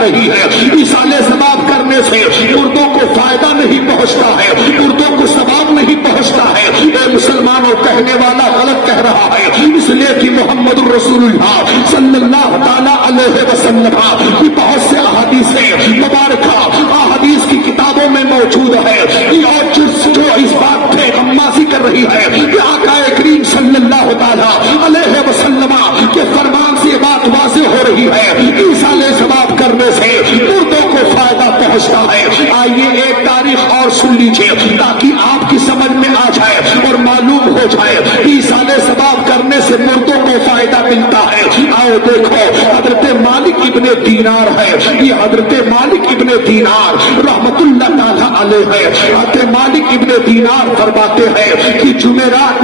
نہیں ہے. ایصال ثواب کرنے سے مردوں کو فائدہ نہیں پہنچتا ہے, مردوں کو ثواب نہیں پہنچتا ہے. اے مسلمانوں, کہنے والا غلط کہہ رہا ہے, اس لیے کہ محمد الرسول اللہ صلی اللہ تعالی علیہ وسلم کی بہت سے احادیث مبارکہ احادیث کی کتابوں میں موجود ہے. اور جو اس بات پہ غمازی کر رہی ہے کہ آقا کریم صلی اللہ تعالی علیہ وسلم کے فرمان سے یہ بات واضح ہو رہی ہے, ایصال ثواب کرنے سے مردوں کو فائدہ پہنچتا ہے. آئیے ایک تاریخ اور سن لیجیے تاکہ آپ کی سمجھ میں آ جائے اور معلوم ہو جائے ایصال ثواب کرنے سے مردوں کو فائدہ ملتا ہے. آؤ دیکھو, حضرت مالک ابن دینار ہے, یہ حضرت مالک ابن دینار رحمت اللہ تعالی علیہ ہے. حضرت مالک ابن دینار فرماتے ہیں کہ جمعرات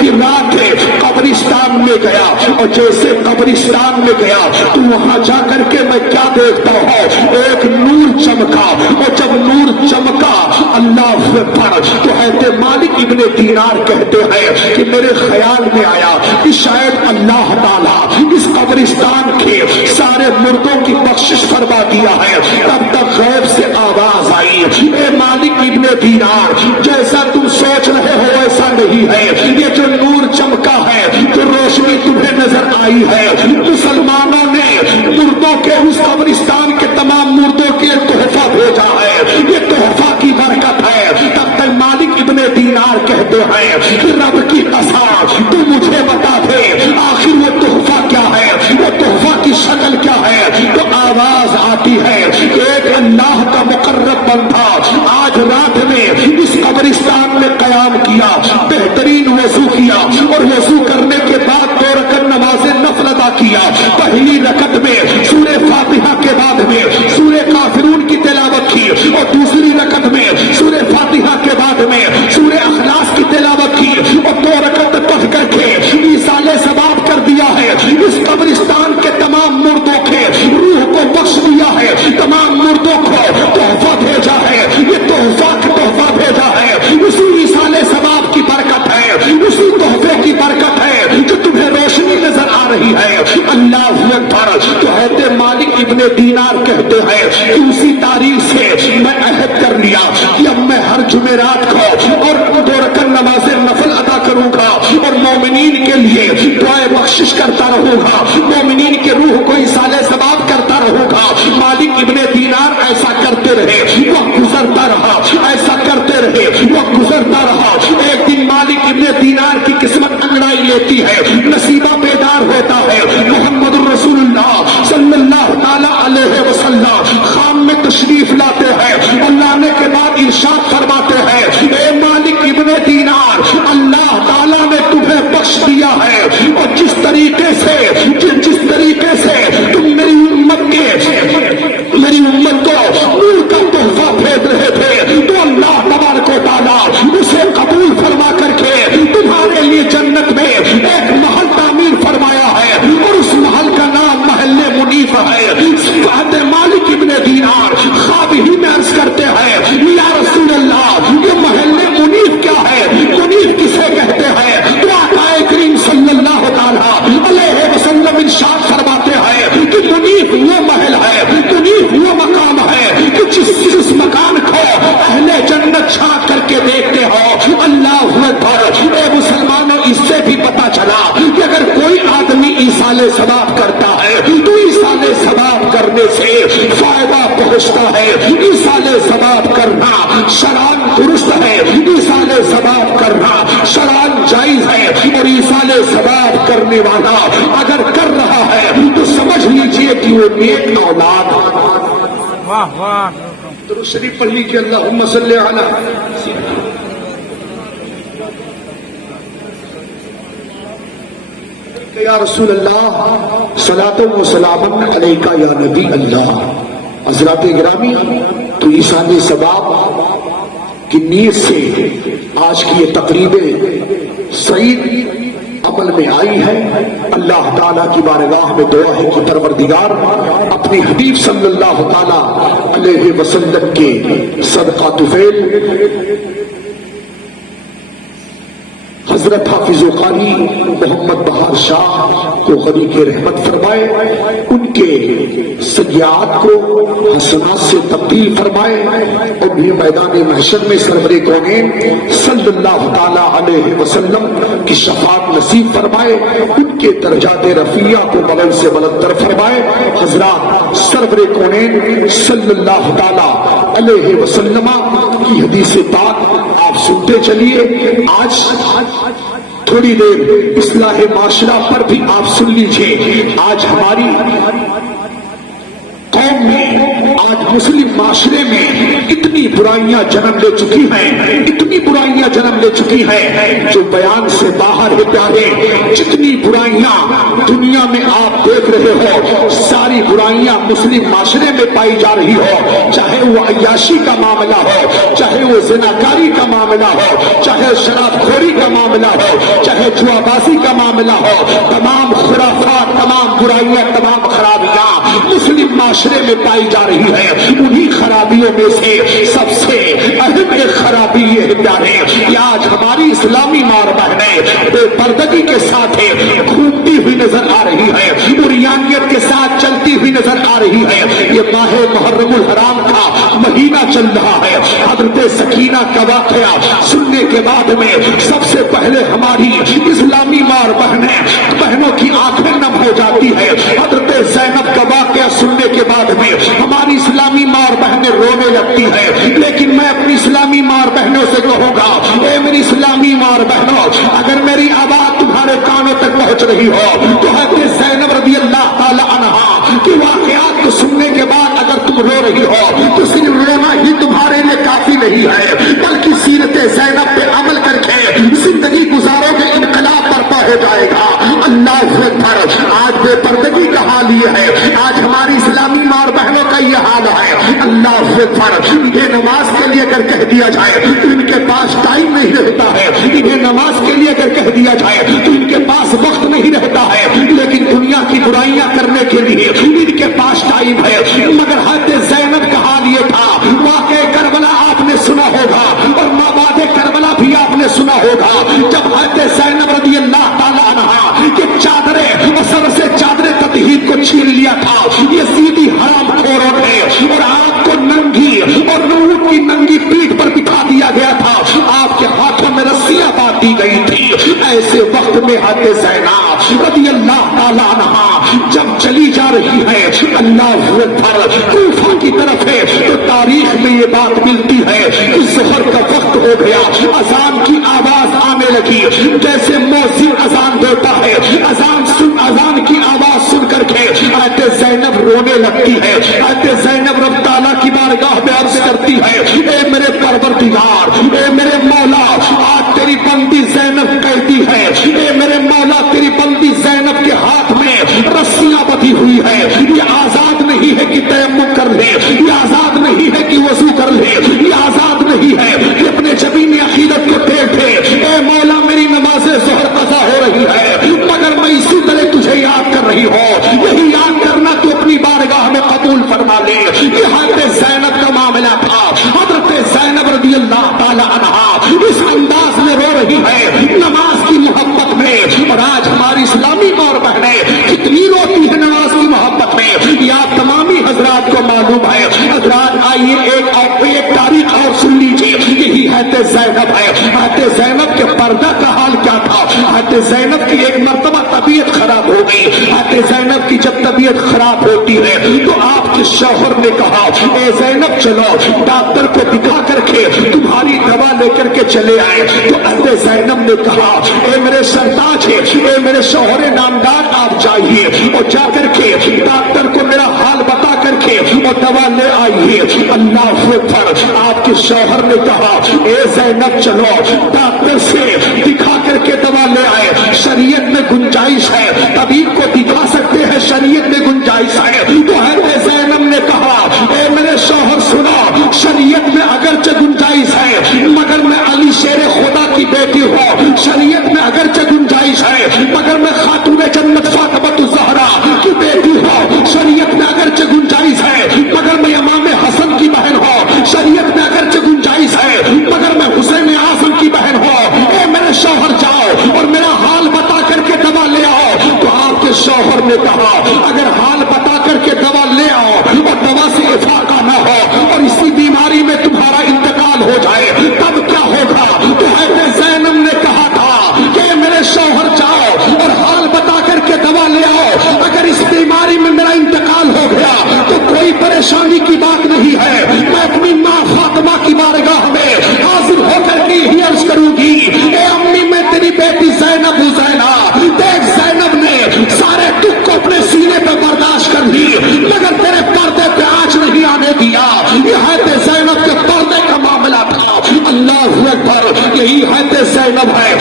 کی رات ہے, قبرستان میں گیا, اور جیسے قبرستان میں گیا تو وہاں جا کر کے میں کیا دیکھتا ہوں, ایک نور چمکا, اور جب نور چمکا اللہ اکبر, تو حضرت مالک ابن دینار کہتے ہیں کہ میرے خیال میں آیا کہ شاید اللہ تعالیٰ اس قبرستان کے سارے مردوں کی بخشش فرما دیا ہے. تب تک غیب سے آواز آئی, اے مالک ابن دینار, جیسا تم سوچ رہے ہو ایسا نہیں ہے. یہ جو نور چمکا ہے, جو روشنی تمہیں نظر آئی ہے, مسلمانوں نے مردوں کے اس قبرستان کے تمام مردوں کے تحفہ بھیجا ہے. یہ تحفہ کی برکت ہے. تب تک مالک ابن دینار کہتے ہیں کہ رب کی قسم تو مجھے بتا دے آخر وہ تحفہ کیا ہے, وہ تحفہ کی شکل کیا ہے. تو آواز آتی ہے, ایک اللہ کا مقرب بندہ آج رات میں اس قبرستان میں قیام کیا, بہترین وضو کیا, اور وضو کرنے کے بعد 2 رکعت نماز نفل ادا کیا. پہلی رکعت میں سورہ فاتحہ کے بعد میں سورہ کافرون کی تلاوت کی, اور دوسری رکعت میں سورہ فاتحہ کے بعد میں سورہ اخلاص کی تلاوت کی, اور 2 رکعت پڑھ کر کے ایصال ثواب کر دیا ہے. اس قبرستان کے تمام مردوں کے روح کو بخش دیا ہے, تمام مردوں کو تحفہ بھیجا ہے. یہ تحفہ بھیجا ہے, اسی ایصال ثواب کی برکت ہے, اسی تحفے کی برکت ہے جو تمہیں روشنی نظر آ رہی ہے. اللہ اکبر. تو حضرت مالک ابن دینار کہتے ہیں کہ اسی تاریخ سے میں عہد کر لیا کہ اب میں ہر جمعرات کو اور 2 رکعت نماز نفل ادا کروں گا, اور مومنین کے لیے دعائیں بخشش کرتا رہوں گا, مومنین کے روح کو ایصال ثواب کرتا رہوں گا. مالک ابن دینار ایسا کرتے رہے, وقت گزرتا رہا, ایسا کرتے رہے, وقت گزرتا رہا. ایک دن مالک ابن دینار کی قسمت انگڑائی لیتی ہے, نصیبہ بیدار ہوتا ہے. محمد الرسول اللہ صلی اللہ تعالی علیہ وسلم خام میں تشریف لاتے ہیں, اور لانے کے بعد ارشاد فرماتے ہیں, اے مالک ابن دینار, اللہ تعالیٰ نے تمہیں بخش دیا ہے, اور جس طریقے سے تم میری امت کو نور کا تحفہ بھیج رہے تھے, تو اللہ تبارک و تعالیٰ اسے قبول فرما کر کے تمہارے لیے جنت میں ایک محل تعمیر فرمایا ہے, اور اس محل کا نام محل منیف ہے. حضرت مالک ابن دینار خواب ہی میں عرض کرتے ہیں, یا رسول اللہ, یہ محل منیف کیا ہے, منیف کسے کہتے ہیں؟ تو آقا کریم صلی اللہ تعالی علیہ وسلم ارشاد فرماتے ہیں کہ منیف وہ محل ہے, منیف وہ مقام ہے کہ جس مکان کو اہل جنت چھانک کر کے دیکھتے ہو. اللہ اکبر. اے مسلمانوں, اس سے بھی پتا چلا کہ اگر کوئی آدمی ایصال ثواب کرتا ہے تو ایصال ثواب کرنے سے فائدہ پہنچتا ہے. ایصال ثواب کرنا شرعاً درست ہے, ایصال ثواب کرنا شرعاً جائز ہے, اور ایصال ثواب کرنے والا اگر کر رہا ہے تو سمجھ لیجئے کہ وہ نیک اولاد. واہ واہ. درود شریف پڑھ لیجئے, اللہم صلی علی. یا رسول اللہ, صلاۃ و سلام علیکہ یا نبی اللہ. حضرات گرامی, تو ایصال ثواب کی نیت سے آج کی یہ تقریب سعید عمل میں آئی ہے. اللہ تعالیٰ کی بارگاہ میں دعا ہے کہ پروردگار اپنی حبیب صلی اللہ تعالیٰ علیہ وسلم کے صدقہ طفیل حضرت حافظ و قاری محمد بہار شاہ کو غنی کے رحمت فرمائے، ان کے سیئات کو حسنات سے تبدیل فرمائے، انہیں میدان محشر میں سرور کونین صلی اللہ تعالی علیہ وسلم کی شفاعت نصیب فرمائے، ان کے درجات رفیع کو بلند سے بلند تر فرمائے۔ حضرات سرور کونین صلی اللہ تعالی علیہ وسلم کی حدیث پاک آپ سنتے چلیے۔ آج تھوڑی دیر اصلاح معاشرہ پر بھی آپ سن لیجئے۔ آج ہماری قوم میں، آج مسلم معاشرے میں اتنی برائیاں جنم لے چکی ہیں، اتنی برائیاں جنم لے چکی ہیں جو بیان سے باہر ہے پیارے۔ جتنی برائیاں دنیا میں آپ دیکھ رہے ہو، ساری برائیاں مسلم معاشرے میں پائی جا رہی ہو، چاہے وہ عیاشی کا معاملہ ہو، چاہے وہ زناکاری کا معاملہ ہو، چاہے شراب خوری کا معاملہ ہو، چاہے جوا بازی کا معاملہ ہو، تمام خرافات، تمام برائیاں، تمام خرابیاں مسلم معاشرے میں پائی جا رہی ہے۔ انہی خرابیوں میں سے سب سے اہم ایک خرابی یہ ہے پیارے کہ آج ہماری اسلامی ماں بہنیں بے پردگی کے ساتھ گھومتی ہوئی نظر آ رہی ہے، عریانیت کے ساتھ چلتی ہوئی نظر آ رہی ہے۔ یہ ماہ محرم الحرام کا مہینہ چل رہا ہے، حضرت سکینہ کا واقعہ سننے کے بعد میں سب سے پہلے ہماری اسلامی ماں بہنوں کی آنکھیں نم ہو جاتی ہے۔ حضرت زینب کا واقعہ سننے کے بعد میں ہماری اسلامی ماں بہنیں رونے لگتی ہے۔ لیکن میں اپنی اسلامی ماں بہنوں سے کہوں گا، اے میری اسلامی ماں بہنوں، اگر میری آواز تمہارے کانوں تک پہنچ رہی ہو تو حضرت زینب رضی اللہ تعالی عنہا کے واقعات کو سننے کے بعد اگر تم رو رہی ہو تو صرف رونا ہی تمہارے لیے کافی نہیں ہے، بلکہ سیرت زینب پہ عمل کر کے زندگی گزارو گے، انقلاب برپا ہو جائے گا۔ اللہ اکبر۔ آج بے پردگی کا حال یہ ہے، آج ہماری اسلامی ماں بہنوں کا یہ حال ہے۔ اللہ اکبر۔ انہیں نماز کے لیے اگر کہہ دیا جائے تو ان کے پاس ٹائم نہیں رہتا ہے، انہیں نماز کے لیے اگر کہہ دیا جائے تو ان کے پاس وقت نہیں رہتا ہے، لیکن دنیا کی برائیاں کرنے کے لیے ان کے پاس ٹائم ہے۔ مگر حضرت زینب کا حال یہ تھا، واقع کربلا آپ نے سنا ہوگا اور مابعد کربلا بھی آپ نے سنا ہوگا، جب حضرت زینب رضی اللہ تعالی عنہا کے چادریں سر سے چادریں تطہیر کو چھین لیا تھا یہ سیدھی حرام خوروں نے، اور آپ کو ننگی اور نور کی ننگی پیٹھ پر بٹھا دیا گیا تھا، آپ کے ہاتھوں میں رسیاں باندھ دی گئی تھی۔ ایسے وقت میں حضرت زینب رضی اللہ تعالی عنہا جب چلی جا رہی ہے، اللہ اکبر، کوفہ کی طرف ہے تو تاریخ میں یہ بات ملتی ہے کہ ظہر کا وقت ہو گیا، اذان کی آواز آنے لگی، جیسے مؤذن اذان دیتا ہے، اذان کی آواز سن کر کے حضرت زینب رونے لگتی ہے۔ حضرت زینب رب تعالیٰ کی بارگاہ میں عرض کرتی ہے، اے میرے پروردگار، اے میرے مولا، آج تیری بندی زینب کہتی ہے، اے میرے مولا، تیری بندی زینب کے ہاتھ میں رسیاں بندھی ہوئی ہے، یہ آزاد نہیں ہے کہ تیمم کر لے، یہ آزاد نہیں ہے کہ وضو کر لے، یہ آزاد نہیں ہے کہ اپنے جبین عقیدت کو دیکھے۔ اے مولا، میری نماز ظہر قضا ہو رہی ہے، مگر میں اسی طرح تجھے یاد کر رہی ہوں، یہی یاد کرنا تو اپنی بارگاہ میں قبول فرما لے۔ یہ حضرت زینب کا معاملہ تھا۔ حضرت زینب رضی اللہ تعالی عنہا اس انداز میں رو رہی ہے نماز کی محبت میں، اور آج ہماری اسلامی ماں بہنیں کتنی روتی ہے نماز کی محبت میں، یہ آپ تمامی حضرات کو معلوم ہے۔ حضرات آئیے ایک تاریخ اور سن لیجیے، یہی حضرت زینب ہے۔ حضرت زینب کے پردہ کا حال کیا تھا؟ حضرت زینب کی ایک مرتبہ طبیعت خراب ہو گئی۔ حضرت زینب کی جب طبیعت خراب ہوتی ہے تو آپ کے شوہر نے کہا، اے زینب چلو ڈاکٹر کو دکھا کر کے تمہاری دوا لے کر کے چلے آئے۔ تو حضرت زینب نے کہا، اے میرے سرتاج ہے، اے میرے شوہر نامدار، آپ جائیے اور جا کر کے ڈاکٹر کو میرا حال بتا کر کے اور دوا لے آئیے۔ اللہ اکبر۔ آپ کے شوہر نے کہا، اے زینب چلو ڈاکٹر سے دکھا کر کے دوا لے آئے، شریعت میں گنجائش ہے، طبیب کو دکھا سکتے ہیں، شریعت میں گنجائش ہے۔ تو حضرت زینب نے کہا، اے میرے شوہر سنو، شریعت میں اگرچہ گنجائش ہے مگر میں علی شیر خدا کی بیٹی ہوں، شریعت میں اگرچہ گنجائش ہے مگر میں خاتون جنت فاطمہ الزہرا کی بیٹی ہوں، شریعت میں اگرچہ گنجائش ہے مگر میں امام حسن کی بہن ہوں، شریعت میں اگرچہ گنجائش ہے مگر میں حسین اعظم کی بہن ہوں۔ اے میرے شوہر جاؤ انتقال ہو جائے تب کیا ہوگا؟ تو حضرت زینب نے کہا تھا کہ میرے شوہر جاؤ اور حال بتا کر کے دوا لے آؤ، اگر اس بیماری میں میرا انتقال ہو گیا تو کوئی پریشانی کی بات نہیں ہے، میں اپنی ماں فاطمہ کی بارگاہ میں حاضر ہو کر کے ہی عرض کروں گی، اے امی میں تیری بیٹی زینب ہوں زینب۔ دیکھ زینب نے سارے دکھ کو اپنے سینے پہ برداشت کر لی مگر تیرے پردے پہ آنچ نہیں آنے دیا۔ یہ حضرت زینب کے پردے کا معاملہ تھا۔ اللہ اکبر، یہی حضرت زینب ہے